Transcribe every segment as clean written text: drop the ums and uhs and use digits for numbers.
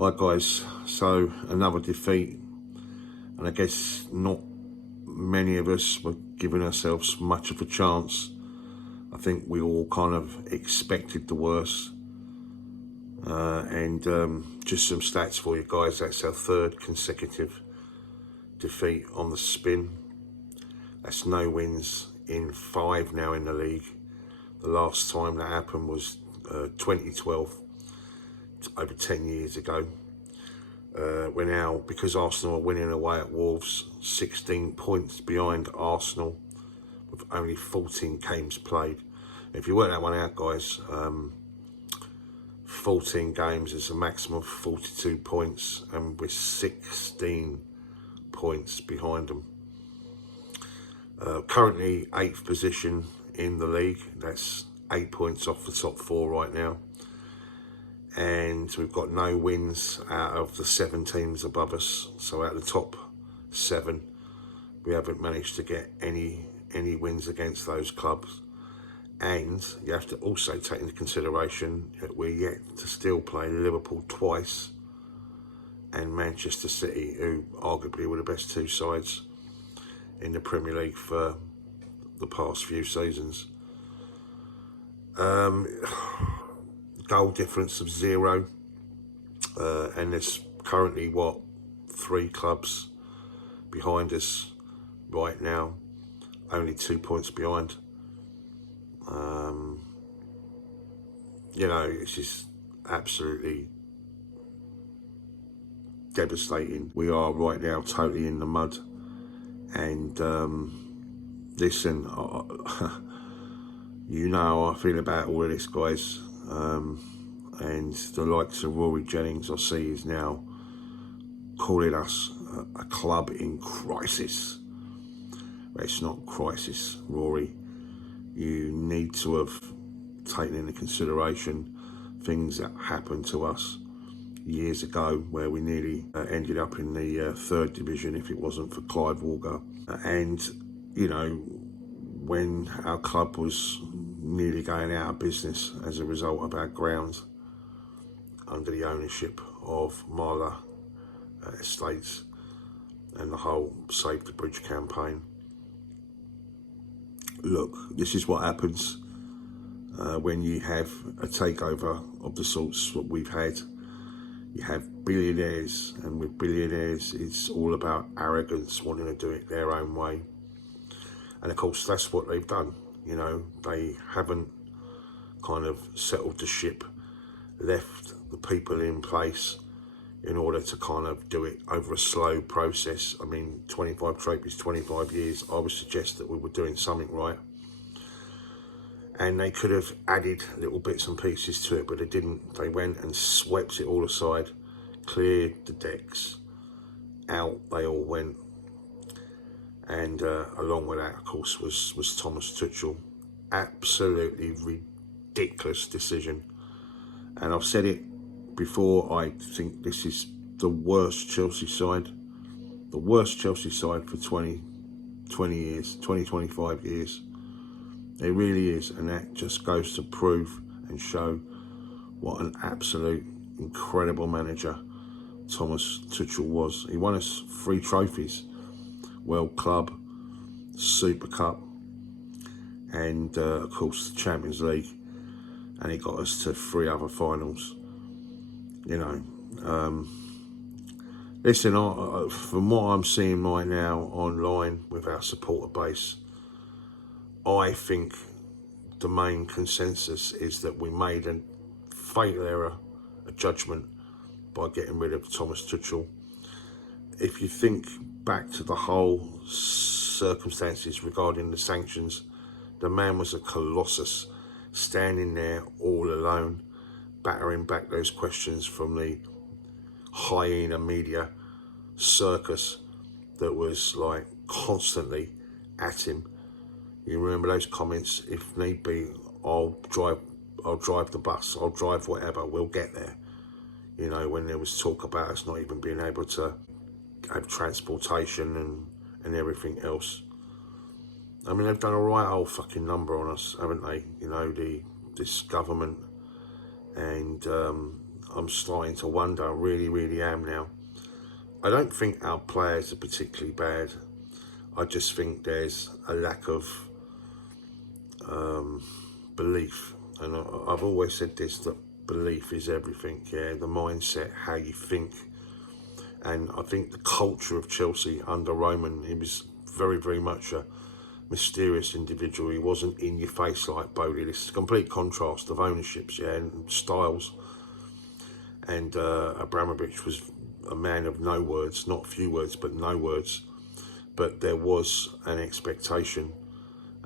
Hi guys, so another defeat, and I guess not many of us were giving ourselves much of a chance. I think we all kind of expected the worst. And just some stats for you guys. That's our third consecutive defeat on the spin. That's no wins in 5 now in the league. The last time that happened was 2012, over 10 years ago. We're now, because Arsenal are winning away at Wolves, 16 points behind Arsenal with only 14 games played. If you work that one out, guys, 14 games is a maximum of 42 points, and we're 16 points behind them. Currently 8th position in the league. That's 8 points off the top 4 right now. And we've got no wins out of the 7 teams above us. So out of the top 7, we haven't managed to get any wins against those clubs. And you have to also take into consideration that we're yet to still play Liverpool twice and Manchester City, who arguably were the best 2 sides in the Premier League for the past few seasons. Goal difference of 0, and there's currently 3 clubs behind us right now, only 2 points behind. You know, it's just absolutely devastating. We are right now totally in the mud, and listen, you know how I feel about all of this, guys. And the likes of Rory Jennings, I see, is now calling us a club in crisis. But it's not crisis, Rory. You need to have taken into consideration things that happened to us years ago, where we nearly ended up in the 3rd division if it wasn't for Clive Walker. And, you know, when our club was nearly going out of business as a result of our ground under the ownership of Marla Estates and the whole Save the Bridge campaign. Look, this is what happens when you have a takeover of the sorts that we've had. You have billionaires, and with billionaires it's all about arrogance, wanting to do it their own way. And of course that's what they've done. You know, they haven't kind of settled the ship, left the people in place in order to kind of do it over a slow process. I mean, 25 trophies, 25 years, I would suggest that we were doing something right. And they could have added little bits and pieces to it, but they didn't. They went and swept it all aside, cleared the decks, out they all went. And along with that, of course, was Thomas Tuchel. Absolutely ridiculous decision. And I've said it before, I think this is the worst Chelsea side. The worst Chelsea side for 20 years, 25 years. It really is. And that just goes to prove and show what an absolute incredible manager Thomas Tuchel was. He won us 3 trophies. World Club, Super Cup, and of course the Champions League, and he got us to 3 other finals. You know, listen, from what I'm seeing right now online with our supporter base, I think the main consensus is that we made a fatal error, a judgment, by getting rid of Thomas Tuchel. If you think back to the whole circumstances regarding the sanctions, the man was a colossus, standing there all alone, battering back those questions from the hyena media circus that was like constantly at him. You remember those comments? If need be, I'll drive the bus, I'll drive whatever, we'll get there. You know, when there was talk about us not even being able to have transportation and everything else. I mean, they've done a right old fucking number on us, haven't they? You know, this government. And I'm starting to wonder, I really am now. I don't think our players are particularly bad. I just think there's a lack of belief. And I've always said this, that belief is everything, yeah? The mindset, how you think. And I think the culture of Chelsea under Roman, he was very much a mysterious individual. He wasn't in your face like Boehly. This is a complete contrast of ownerships, yeah, and styles. And Abramovich was a man of no words, not few words, but no words. But there was an expectation.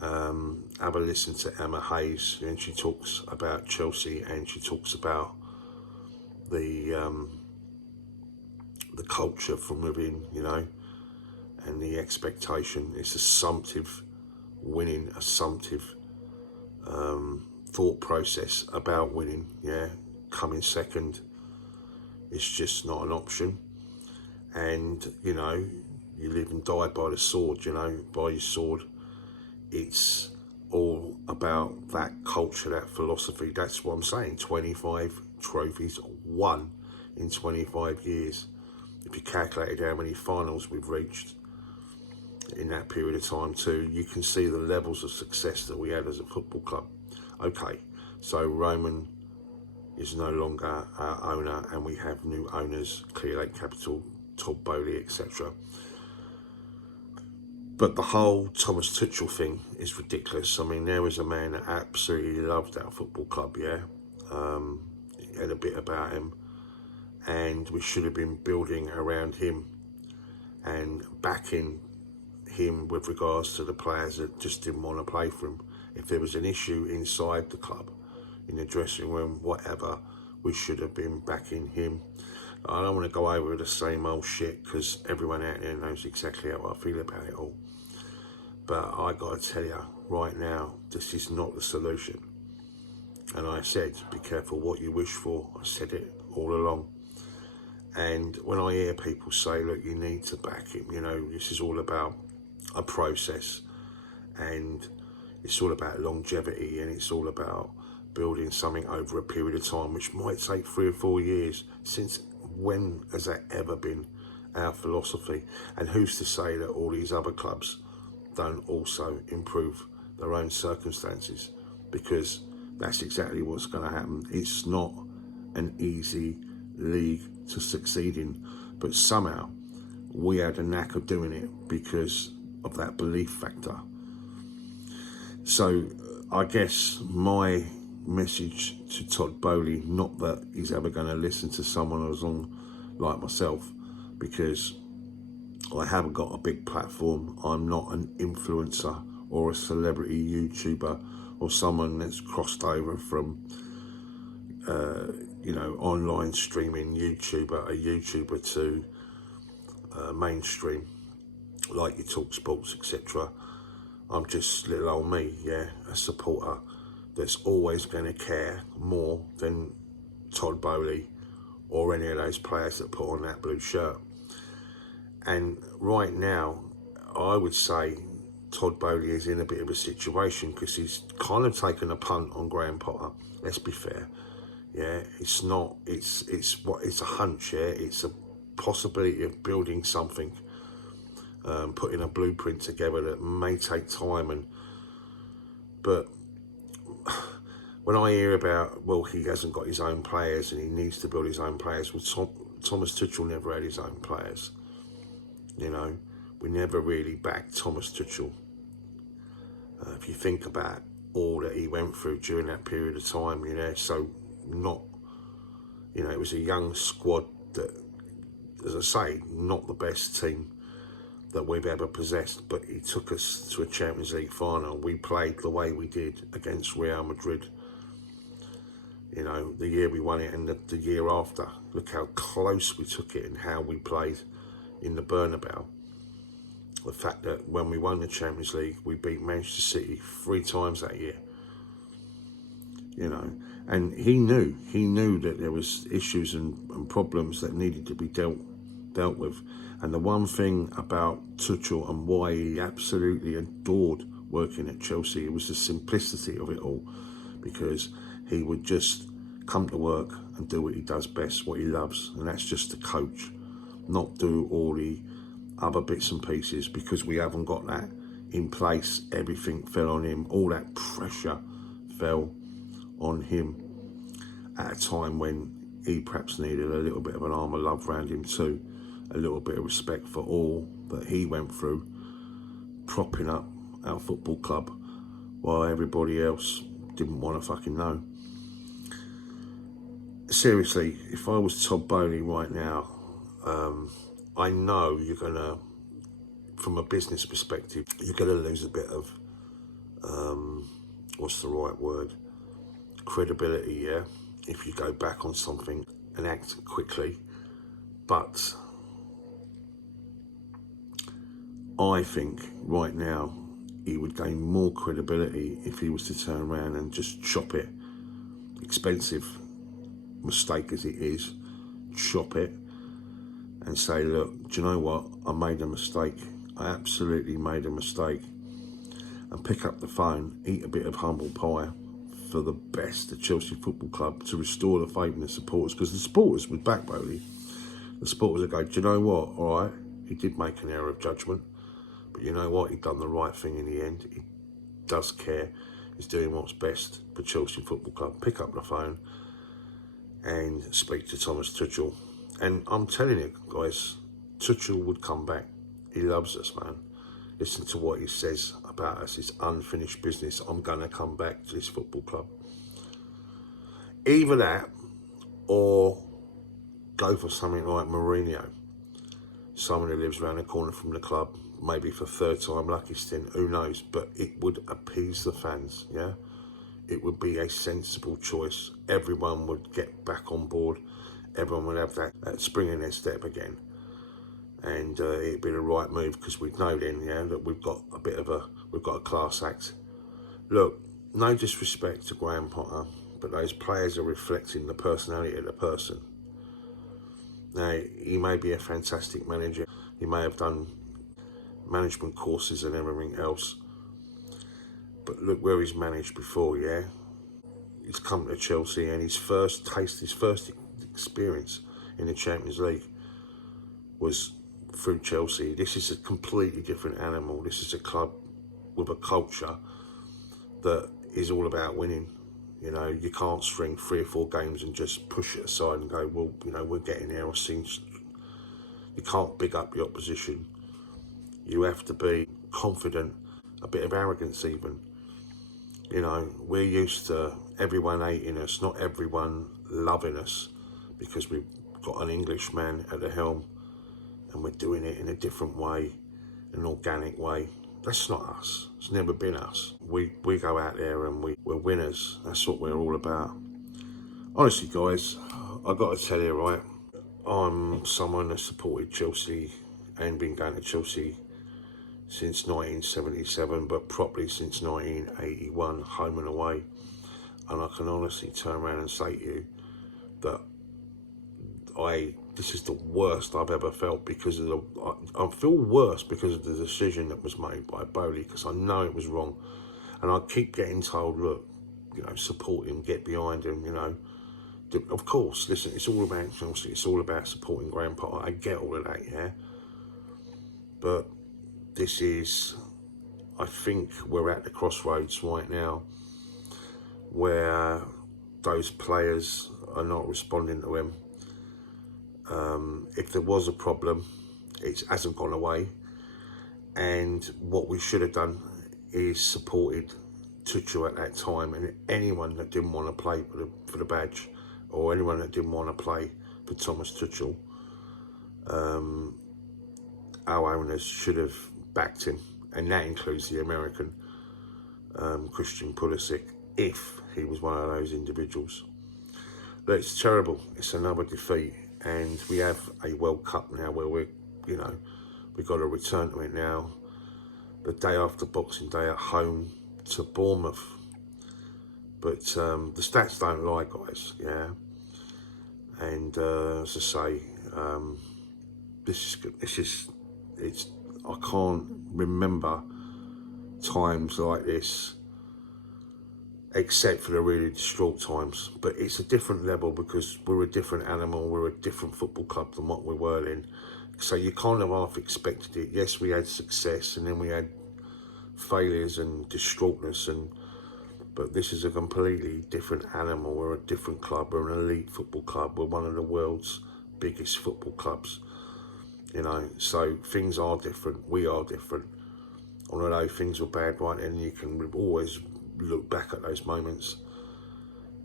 Have a listen to Emma Hayes, and she talks about Chelsea, and she talks about the culture from within, you know, and the expectation. It's assumptive winning, assumptive thought process about winning, yeah. Coming second, it's just not an option. And, you know, you live and die by the sword, you know, by your sword. It's all about that culture, that philosophy. That's what I'm saying. 25 trophies won in 25 years. If you calculated how many finals we've reached in that period of time too, you can see the levels of success that we had as a football club. Okay, so Roman is no longer our owner, and we have new owners, Clear Lake Capital, Todd, Boehly, etc. But the whole Thomas Tuchel thing is ridiculous. I mean, there was a man that absolutely loved our football club, yeah. He had a bit about him, and we should have been building around him and backing him with regards to the players that just didn't want to play for him. If there was an issue inside the club, in the dressing room, whatever, we should have been backing him. I don't want to go over the same old shit, because everyone out there knows exactly how I feel about it all. But I got to tell you right now, this is not the solution. And I said, be careful what you wish for. I said it all along. And when I hear people say, look, you need to back him, you know, this is all about a process, and it's all about longevity, and it's all about building something over a period of time, which might take 3 or 4 years. Since when has that ever been our philosophy? And who's to say that all these other clubs don't also improve their own circumstances? Because that's exactly what's going to happen. It's not an easy league to succeed in, but somehow we had a knack of doing it because of that belief factor. So I guess my message to Todd Boehly, not that he's ever going to listen to someone as long like myself, because I haven't got a big platform. I'm not an influencer or a celebrity YouTuber or someone that's crossed over from you know, online streaming a YouTuber to mainstream, like your Talk Sports, etc. I'm just little old me, yeah, a supporter that's always going to care more than Todd Boehly or any of those players that put on that blue shirt. And right now, I would say Todd Boehly is in a bit of a situation, because he's kind of taken a punt on Graham Potter. Let's be fair, yeah. It's not. It's a hunch, yeah. It's a possibility of building something, putting a blueprint together that may take time. But when I hear about, well, he hasn't got his own players and he needs to build his own players, well, Thomas Tuchel never had his own players. You know, we never really backed Thomas Tuchel. If you think about all that he went through during that period of time, you know, so not, you know, it was a young squad that, as I say, not the best team that we've ever possessed, but he took us to a Champions League final. We played the way we did against Real Madrid. You know, the year we won it, and the year after, look how close we took it and how we played in the Bernabeu. The fact that when we won the Champions League, we beat Manchester City 3 times that year. You know, and he knew that there was issues and problems that needed to be dealt with. And the one thing about Tuchel and why he absolutely adored working at Chelsea, it was the simplicity of it all, because he would just come to work and do what he does best, what he loves, and that's just to coach, not do all the other bits and pieces, because we haven't got that in place. Everything fell on him. All that pressure fell on him at a time when he perhaps needed a little bit of an arm of love around him too, a little bit of respect for all that he went through, propping up our football club while everybody else didn't want to fucking know. Seriously, if I was Todd Boehly right now, I know you're gonna, from a business perspective, you're gonna lose a bit of, what's the right word, credibility, yeah, if you go back on something and act quickly. But I think right now he would gain more credibility if he was to turn around and just chop it. Expensive mistake as it is, chop it and say, look, do you know what, I made a mistake, I absolutely made a mistake, and pick up the phone, eat a bit of humble pie for the best of Chelsea Football Club to restore the faith in the supporters, because the supporters would back Boehly. The supporters would go, do you know what, all right, he did make an error of judgment, but you know what, he done the right thing in the end, he does care, he's doing what's best for Chelsea Football Club. Pick up the phone and speak to Thomas Tuchel. And I'm telling you guys, Tuchel would come back. He loves us, man. Listen to what he says about us. It's unfinished business. I'm going to come back to this football club. Either that, or go for something like Mourinho. Someone who lives around the corner from the club, maybe for third time, lucky stint, who knows. But it would appease the fans, yeah? It would be a sensible choice. Everyone would get back on board. Everyone would have that spring in their step again. And it'd be the right move, because we'd know then, yeah, that we've got a class act. Look, no disrespect to Graham Potter, but those players are reflecting the personality of the person. Now, he may be a fantastic manager. He may have done management courses and everything else. But look where he's managed before, yeah? He's come to Chelsea, and his first experience in the Champions League was through Chelsea. This is a completely different animal. This is a club with a culture that is all about winning. You know, you can't string 3 or 4 games and just push it aside and go, well, you know, we're getting there. You can't big up the opposition. You have to be confident, a bit of arrogance even. You know, we're used to everyone hating us, not everyone loving us, because we've got an Englishman at the helm and we're doing it in a different way, an organic way. That's not us. It's never been us. We go out there and we're winners. That's what we're all about. Honestly, guys, I've got to tell you, right, I'm someone that supported Chelsea and been going to Chelsea since 1977, but properly since 1981, home and away. And I can honestly turn around and say to you that this is the worst I've ever felt, because of I feel worse because of the decision that was made by Boehly, because I know it was wrong. And I keep getting told, look, you know, support him, get behind him, you know. Of course, listen, it's all about Chelsea, it's all about supporting Graham Potter. I get all of that, yeah. But this is, I think we're at the crossroads right now where those players are not responding to him. If there was a problem, it hasn't gone away. And what we should have done is supported Tuchel at that time, and anyone that didn't want to play for the badge, or anyone that didn't want to play for Thomas Tuchel, our owners should have backed him, and that includes the American Christian Pulisic, if he was one of those individuals. But it's terrible. It's another defeat, and we have a World Cup now where we've got to return to it now. The day after Boxing Day at home to Bournemouth. But the stats don't lie, guys, yeah. And as I say, I can't remember times like this except for the really distraught times. But it's a different level because we're a different animal, we're a different football club than what we were in. So you kind of half expected it. Yes, we had success, and then we had failures and distraughtness, but this is a completely different animal. We're a different club, we're an elite football club, we're one of the world's biggest football clubs, you know, so things are different, we are different. Although things were bad right then, you can always look back at those moments.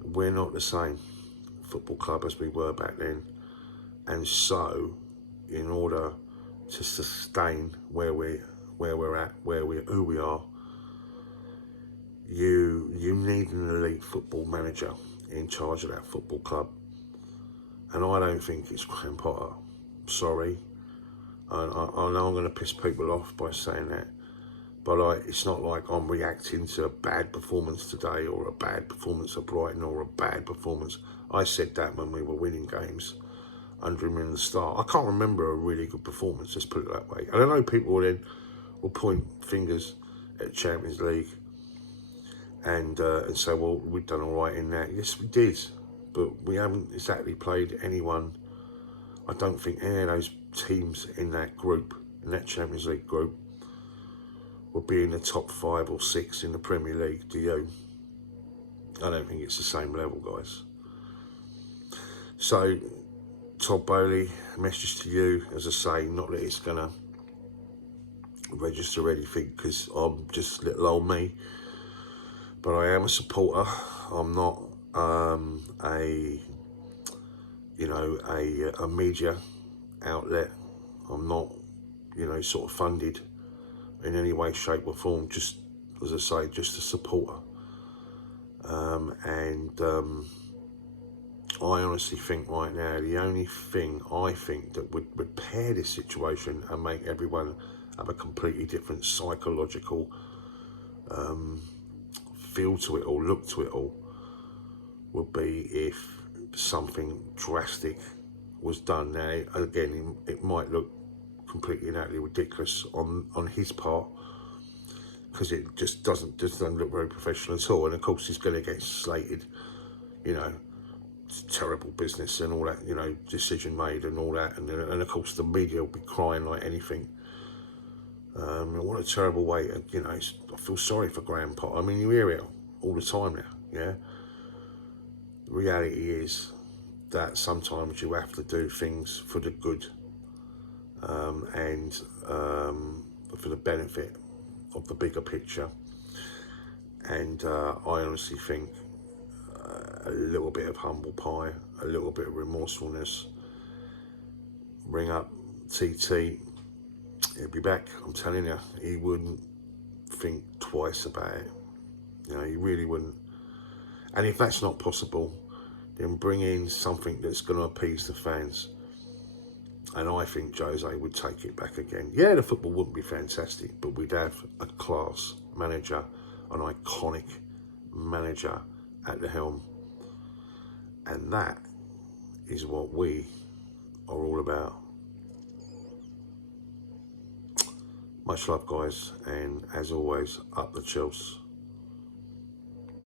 We're not the same football club as we were back then, and so in order to sustain where we're at, who we are, you need an elite football manager in charge of that football club, and I don't think it's Graham Potter. Sorry, I know I'm going to piss people off by saying that, but it's not like I'm reacting to a bad performance today or a bad performance at Brighton or a bad performance. I said that when we were winning games under him in the start. I can't remember a really good performance, let's put it that way. And I know people will point fingers at Champions League and say, well, we've done all right in that. Yes, we did, but we haven't exactly played anyone. I don't think any of those teams in that group, in that Champions League group, will be in the top 5 or 6 in the Premier League. Do you? I don't think it's the same level, guys. So, Todd Boehly, message to you, as I say, not that it's going to register anything because I'm just little old me, but I am a supporter. I'm not a media outlet. I'm not, sort of funded in any way, shape or form, just, as I say, just a supporter. I honestly think right now, the only thing I think that would repair this situation and make everyone have a completely different psychological feel to it or look to it all would be if something drastic was done. Now, again, it might look completely and utterly ridiculous on his part, because it just doesn't look very professional at all. And of course, he's going to get slated, it's terrible business and all that, decision made and all that, and of course the media will be crying like anything. What a terrible way to, I feel sorry for Graham Potter. I mean, you hear it all the time now, yeah? The reality is that sometimes you have to do things for the good and for the benefit of the bigger picture. And I honestly think a little bit of humble pie, a little bit of remorsefulness, ring up TT, he'll be back. I'm telling you, he wouldn't think twice about it. He really wouldn't. And if that's not possible, then bring in something that's going to appease the fans. And I think Jose would take it back again. Yeah, the football wouldn't be fantastic, but we'd have a class manager, an iconic manager at the helm. And that is what we are all about. Much love, guys, and as always, up the Chelsea.